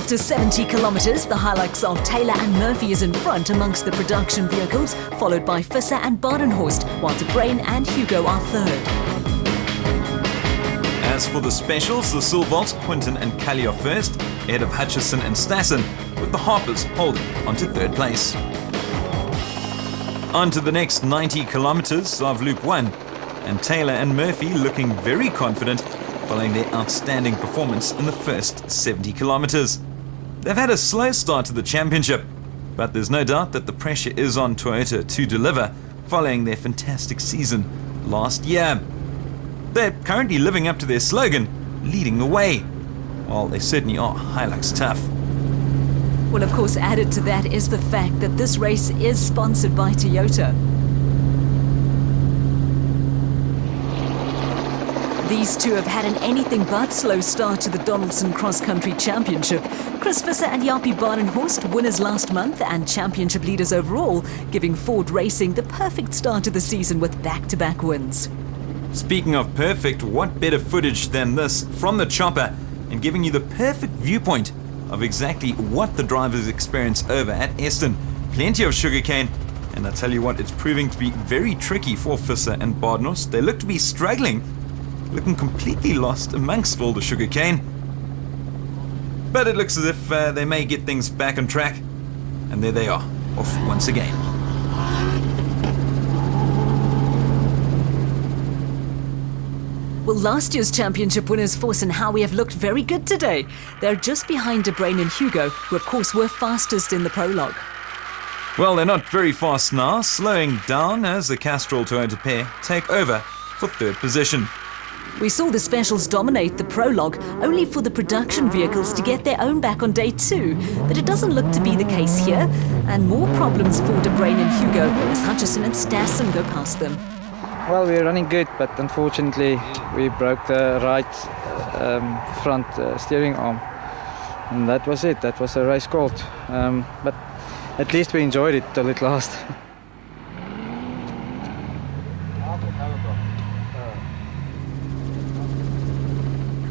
After 70 kilometres, the Hilux of Taylor and Murphy is in front amongst the production vehicles, followed by Visser and Badenhorst, while De Bruyn and Hugo are third. As for the specials, the Sugarbelt, Quinton and Kelly are first, ahead of Hutchison and Stassen, with the Harpers holding onto third place. On to the next 90 kilometres of Loop 1, and Taylor and Murphy looking very confident following their outstanding performance in the first 70 kilometres. They've had a slow start to the championship, but there's no doubt that the pressure is on Toyota to deliver following their fantastic season last year. They're currently living up to their slogan, leading the way, while they certainly are Hilux tough. Well, of course, added to that is the fact that this race is sponsored by Toyota. These two have had an anything but slow start to the Donaldson Cross Country Championship. Chris Visser and Jaapie Badenhorst, winners last month and championship leaders overall, giving Ford Racing the perfect start to the season with back-to-back wins. Speaking of perfect, what better footage than this from the chopper and giving you the perfect viewpoint of exactly what the drivers experience over at Eston. Plenty of sugarcane, and I tell you what, it's proving to be very tricky for Visser and Badenhorst. They look to be struggling, looking completely lost amongst all the sugarcane. But it looks as if they may get things back on track, and there they are, off once again. Well, last year's championship winners Force and Howie have looked very good today. They're just behind De Bruyn and Hugo, who of course were fastest in the prologue. Well, they're not very fast now, slowing down as the Castrol Toyota pair take over for third position. We saw the specials dominate the prologue, only for the production vehicles to get their own back on day two. But it doesn't look to be the case here, and more problems for De Bruyn and Hugo as Hutchison and Stassen go past them. Well, we're running good, but unfortunately we broke the right front steering arm. And that was it. That was a race called. But at least we enjoyed it till it lasted.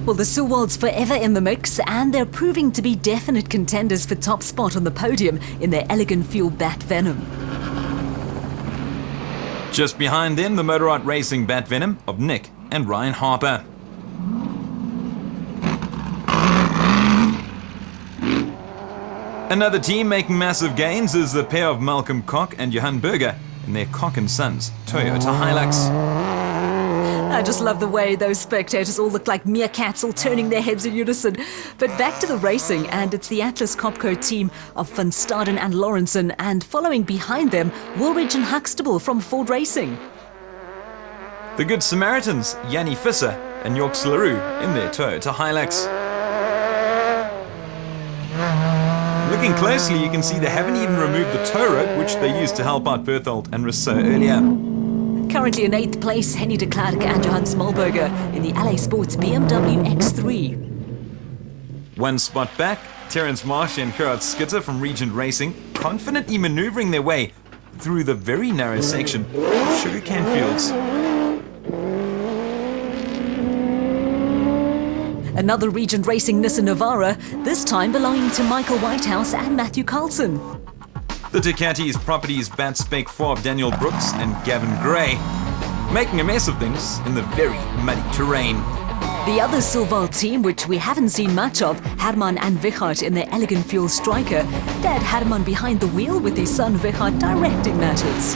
Well, the Sewolds forever in the mix, and they're proving to be definite contenders for top spot on the podium in their elegant fuel Bat Venom. Just behind them, the Motorrad Racing Bat Venom of Nick and Ryan Harper. Another team making massive gains is the pair of Malcolm Koch and Johan Berger in their Koch & Sons Toyota Hilux. I just love the way those spectators all look like meerkats, all turning their heads in unison. But back to the racing, and it's the Atlas Copco team of Van Staden and Lawrenson, and following behind them, Woolridge and Huxtable from Ford Racing. The Good Samaritans, Yanni Visser and York LaRue in their Toyota Hilux. Looking closely, you can see they haven't even removed the tow rope, which they used to help out Berthold and Rousseau earlier. Currently in 8th place, Henny de Klerk and Johan Smallberger in the LA Sports BMW X3. One spot back, Terence Marsh and Gerard Skitter from Regent Racing confidently maneuvering their way through the very narrow section of sugarcane fields. Another Regent Racing Nissan Navara, this time belonging to Michael Whitehouse and Matthew Carlson. The Ducati's Properties Bat Spec 4 of Daniel Brooks and Gavin Gray, making a mess of things in the very muddy terrain. The other Sewolds team, which we haven't seen much of, Herman and Wichert in their elegant fuel striker. Dad Herman behind the wheel with his son Wichert directing matters.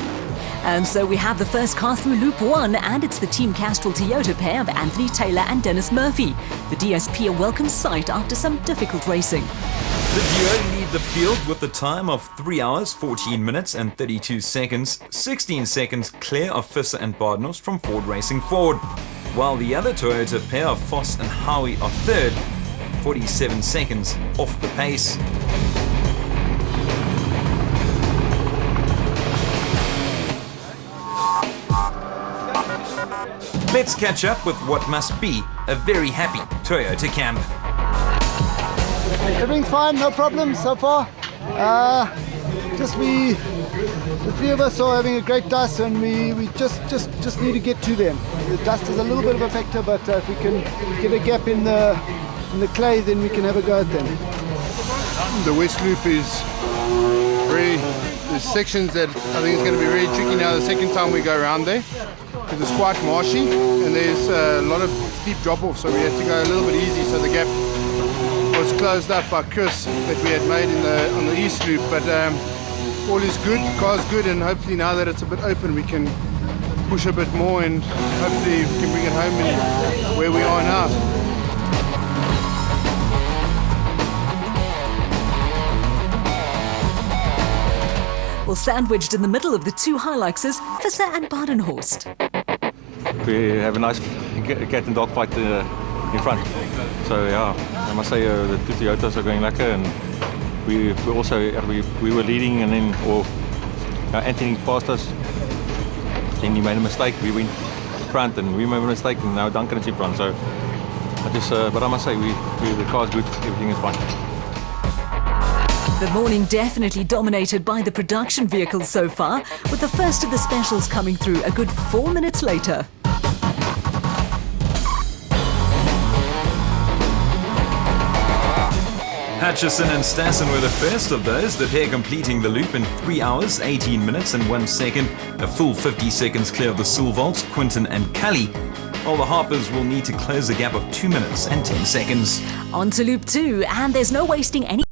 And so we have the first car through Loop 1, and it's the Team Castrol Toyota pair of Anthony Taylor and Dennis Murphy. The DSP a welcome sight after some difficult racing. The duo lead the field with the time of 3 hours, 14 minutes and 32 seconds, 16 seconds clear of Visser and Badenhorst from Ford Racing Ford, while the other Toyota pair of Foss and Howie are third, 47 seconds off the pace. Let's catch up with what must be a very happy Toyota camp. Everything's fine, no problems so far. The three of us are having a great dust, and we just need to get to them. The dust is a little bit of a factor, but if we can get a gap in the clay, then we can have a go at them. The West Loop is very, there's sections that I think is going to be very tricky now the second time we go around there, because it's quite marshy and there's a lot of steep drop-off, so we had to go a little bit easy, so the gap was closed up by Chris that we had made on the East Loop, but all is good, the car's good, and hopefully now that it's a bit open we can push a bit more and hopefully we can bring it home in where we are now. Well, sandwiched in the middle of the two Hiluxes, Visser and Badenhorst. We have a nice cat and dog fight in front. So yeah, I must say the two Toyotas are going lekker, and we also we were leading, and then Anthony passed us. Then he made a mistake. We went front, and we made a mistake, and now Duncan is in front. So but I must say the car's good. Everything is fine. The morning definitely dominated by the production vehicles so far, with the first of the specials coming through a good 4 minutes later. Hutchison and Stassen were the first of those, the pair completing the loop in 3 hours, 18 minutes and 1 second, a full 50 seconds clear of the Sugarbelt, Quinton and Cully, while the Harpers will need to close the gap of 2 minutes and 10 seconds. On to loop 2, and there's no wasting any